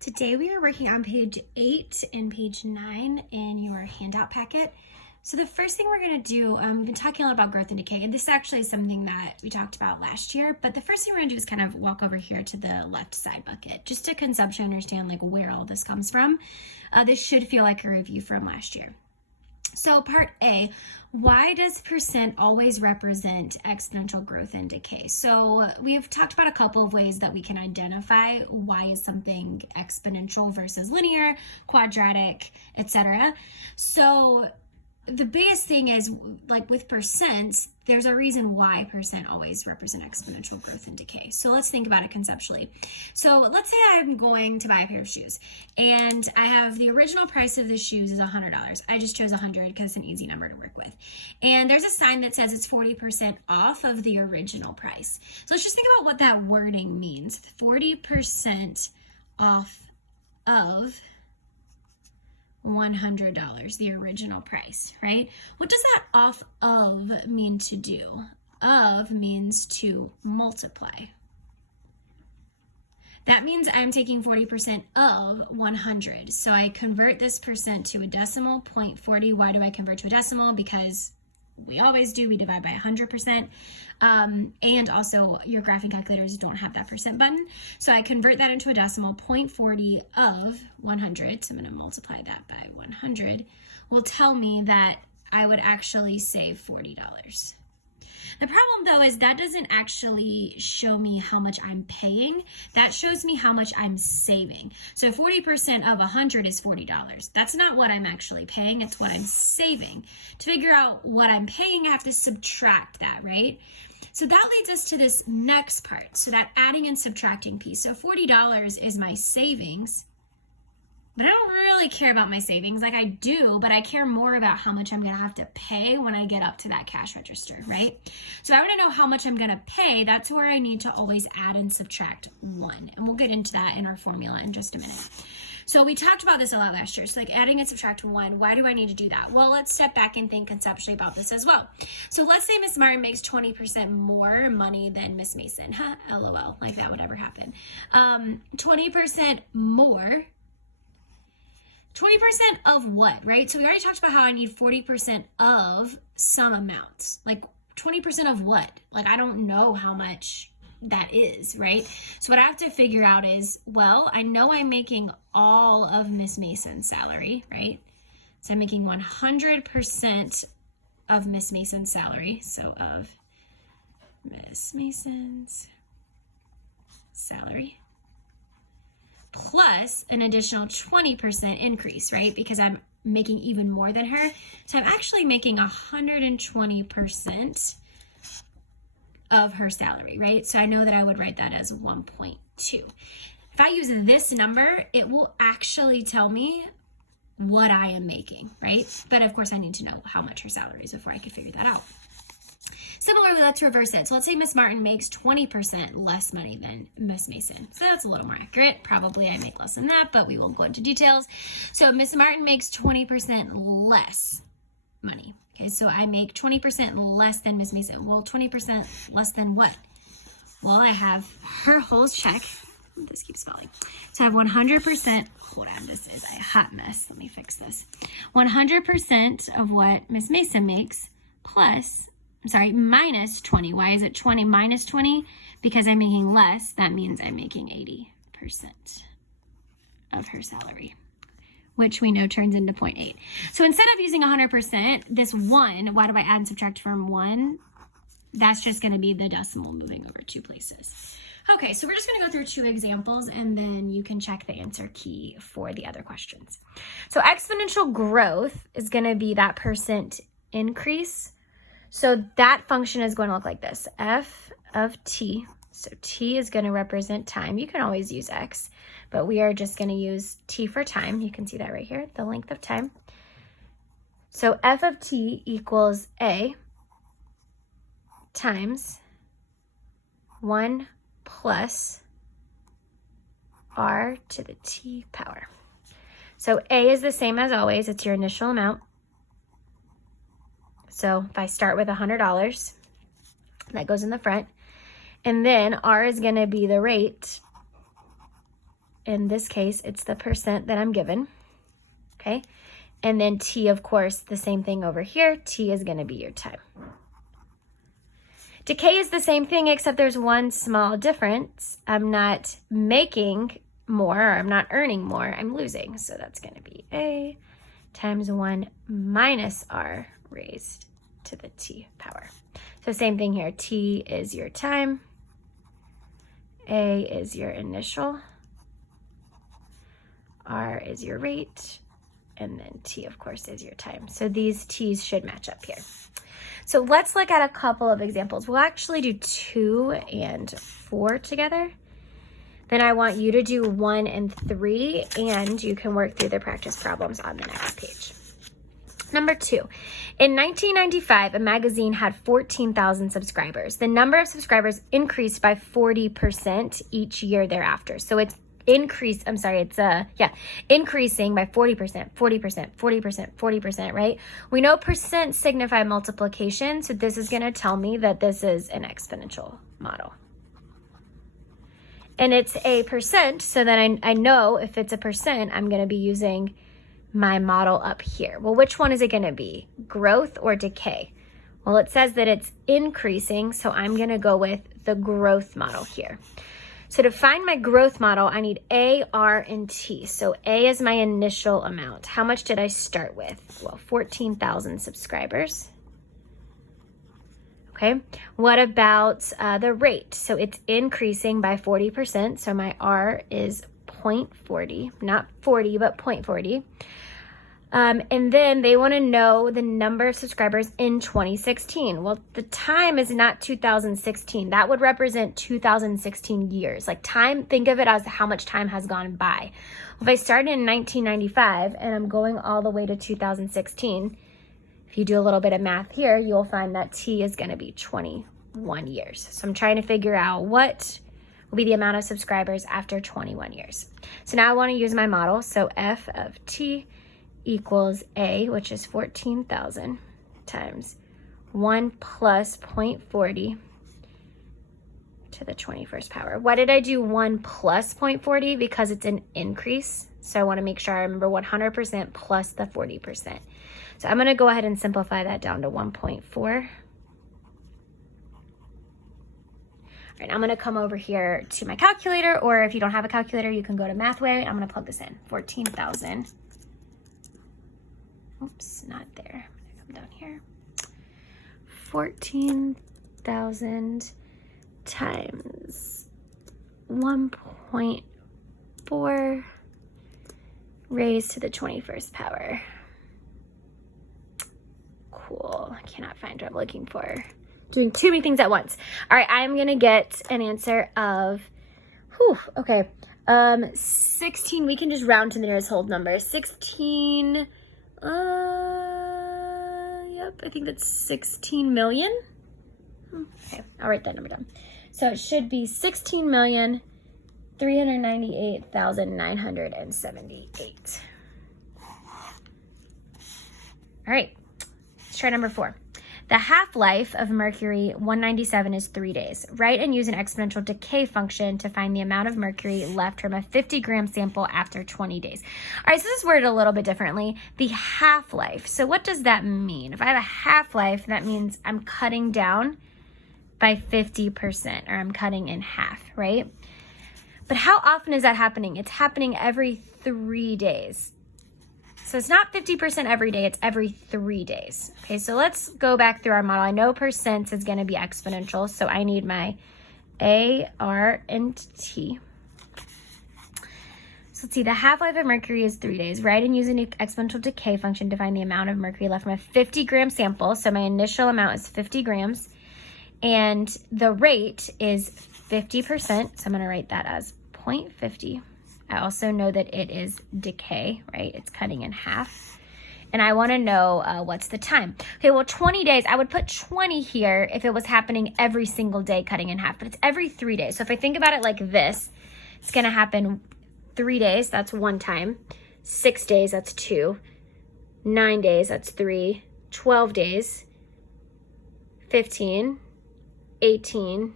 Today we are working on page 8 and page 9 in your handout packet. So the first thing we're going to do, we've been talking a lot about growth and decay, and this actually is something that we talked about last year, but the first thing we're going to do is kind of walk over here to the left side bucket, just to conceptually understand like where all this comes from. This should feel like a review from last year. So part A, why does percent always represent exponential growth and decay? So we've talked about a couple of ways that we can identify why is something exponential versus linear, quadratic, etc. So the biggest thing is, like with percents, there's a reason why percent always represent exponential growth and decay. So let's think about it conceptually. So let's say I'm going to buy a pair of shoes and I have the original price of the shoes is $100. I just chose 100 because it's an easy number to work with. And there's a sign that says it's 40% off of the original price. So let's just think about what that wording means. 40% off of $100, the original price, right? What does that off of mean to do? Of means to multiply. That means I'm taking 40% of 100. So I convert this percent to a decimal, 0.40. Why do I convert to a decimal? Because we always do, we divide by 100%. And also your graphing calculators don't have that percent button. So I convert that into a decimal, 0.40 of 100. So I'm going to multiply that by 100 will tell me that I would actually save $40. The problem though is that doesn't actually show me how much I'm paying. That shows me how much I'm saving. So 40% of 100 is $40. That's not what I'm actually paying, it's what I'm saving. To figure out what I'm paying, I have to subtract that, right? So that leads us to this next part. So that adding and subtracting piece. So $40 is my savings. But I don't really care about my savings. Like I do, but I care more about how much I'm gonna have to pay when I get up to that cash register, right? So I wanna know how much I'm gonna pay. That's where I need to always add and subtract 1. And we'll get into that in our formula in just a minute. So we talked about this a lot last year. So like adding and subtracting 1, why do I need to do that? Well, let's step back and think conceptually about this as well. So let's say Miss Martin makes 20% more money than Miss Mason. Huh? LOL, like that would ever happen. 20% more. 20% of what, right? So we already talked about how I need 40% of some amounts. Like 20% of what? Like I don't know how much that is, right? So what I have to figure out is, well, I know I'm making all of Miss Mason's salary, right? So I'm making 100% of Miss Mason's salary. So of Miss Mason's salary, plus an additional 20% increase, right? Because I'm making even more than her. So I'm actually making 120% of her salary, right? So I know that I would write that as 1.2. If I use this number, it will actually tell me what I am making, right? But of course I need to know how much her salary is before I can figure that out. Similarly, let's reverse it. So let's say Miss Martin makes 20% less money than Miss Mason. So that's a little more accurate. Probably I make less than that, but we won't go into details. So Miss Martin makes 20% less money. Okay, so I make 20% less than Miss Mason. Well, 20% less than what? Well, I have her whole check. This keeps falling. So I have 100%. Hold on, this is a hot mess. Let me fix this. 100% of what Miss Mason makes plus, minus 20. Why is it 20 minus 20? Because I'm making less. That means I'm making 80% of her salary, which we know turns into 0.8. So instead of using 100%, this 1, why do I add and subtract from 1? That's just going to be the decimal moving over 2 places. Okay, so we're just going to go through 2 examples and then you can check the answer key for the other questions. So exponential growth is going to be that percent increase. So that function is going to look like this, f of t. So t is going to represent time. You can always use x, but we are just going to use t for time. You can see that right here, the length of time. So f of t equals a times 1 plus r to the t power. So a is the same as always. It's your initial amount. So if I start with $100, that goes in the front. And then R is going to be the rate in this case, it's the percent that I'm given, okay? And then T, of course, the same thing over here. T is gonna be your time. Decay is the same thing, except there's one small difference. I'm not making more, or I'm not earning more, I'm losing. So that's gonna be A times 1 minus R raised to the T power. So same thing here, T is your time, A is your initial, R is your rate, and then T, of course, is your time. So these T's should match up here. So let's look at a couple of examples. We'll actually do 2 and 4 together. Then I want you to do 1 and 3, and you can work through the practice problems on the next page. Number 2, in 1995, a magazine had 14,000 subscribers. The number of subscribers increased by 40% each year thereafter. So it's increasing by 40%, 40%, 40%, 40%, right? We know percent signify multiplication, so this is gonna tell me that this is an exponential model. And it's a percent, so that I know if it's a percent, I'm gonna be using my model up here. Well, which one is it gonna be? Growth or decay? Well, it says that it's increasing, so I'm gonna go with the growth model here. So to find my growth model, I need A, R, and T. So A is my initial amount. How much did I start with? Well, 14,000 subscribers. Okay, what about the rate? So it's increasing by 40%. So my R is 0.40, not 40, but 0.40. And then they want to know the number of subscribers in 2016. Well, the time is not 2016. That would represent 2016 years. Like time, think of it as how much time has gone by. If I started in 1995 and I'm going all the way to 2016, if you do a little bit of math here, you'll find that T is going to be 21 years. So I'm trying to figure out what will be the amount of subscribers after 21 years. So now I want to use my model. So F of T equals A, which is 14,000 times 1 plus 0.40 to the 21st power. Why did I do 1 plus 0.40? Because it's an increase. So I want to make sure I remember 100% plus the 40%. So I'm going to go ahead and simplify that down to 1.4. All right, I'm going to come over here to my calculator, or if you don't have a calculator, you can go to Mathway. I'm going to plug this in. 14,000. Oops, not there. I'm gonna come down here. 14,000 times 1.4 raised to the 21st power. Cool. I cannot find what I'm looking for. Doing too many things at once. All right, I'm gonna get an answer of, 16. We can just round to the nearest whole number. 16. Yep, I think that's 16 million. Okay, I'll write that number down. So it should be 16,398,978. All right, let's try number 4. The half-life of mercury 197 is 3 days. Write and use an exponential decay function to find the amount of mercury left from a 50-gram sample after 20 days. All right, so this is worded a little bit differently. The half-life. So what does that mean? If I have a half-life, that means I'm cutting down by 50%, or I'm cutting in half, right? But how often is that happening? It's happening every 3 days. So it's not 50% every day, it's every 3 days. Okay, so let's go back through our model. I know percents is gonna be exponential, so I need my A, R, and T. So let's see, the half-life of mercury is 3 days. Write and use an exponential decay function to find the amount of mercury left from a 50-gram sample. So my initial amount is 50 grams, and the rate is 50%, so I'm gonna write that as 0.50. I also know that it is decay, right? It's cutting in half. And I want to know what's the time. Okay, well, 20 days, I would put 20 here if it was happening every single day cutting in half, but it's every 3 days. So if I think about it like this, it's going to happen 3 days, that's 1 time. 6 days, that's 2. 9 days, that's 3. 12 days, 15, 18.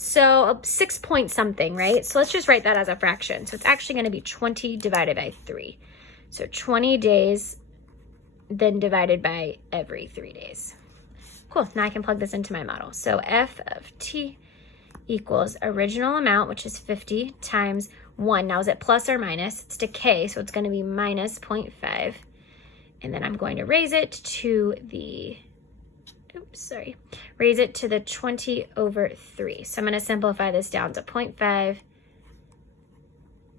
So 6 point something, right? So let's just write that as a fraction. So it's actually going to be 20 divided by 3. So 20 days, then divided by every 3 days. Cool. Now I can plug this into my model. So f of t equals original amount, which is 50, times 1. Now is it plus or minus? It's decay, so it's going to be minus 0.5. And then I'm going to raise it to the, raise it to the 20 over 3. So I'm going to simplify this down to 0.5,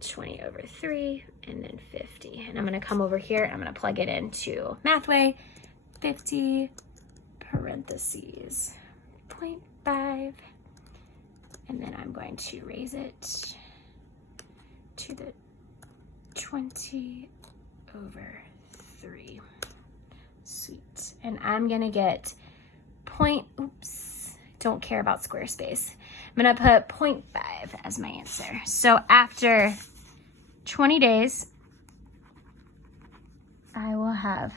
20 over 3, and then 50. And I'm going to come over here and I'm going to plug it into Mathway. 50 parentheses 0.5. And then I'm going to raise it to the 20 over 3. Sweet. And I'm going to get don't care about Squarespace. I'm going to put 0.5 as my answer. So after 20 days, I will have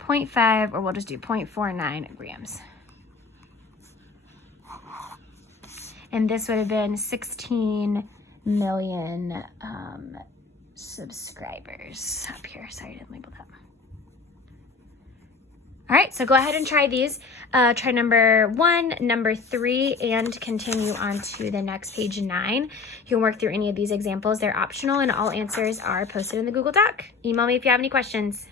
0.5, or we'll just do 0.49 grams. And this would have been 16 million subscribers up here. Sorry, I didn't label that. All right, so go ahead and try these. Try number 1, number 3, and continue on to the next page 9. You can work through any of these examples. They're optional, and all answers are posted in the Google Doc. Email me if you have any questions.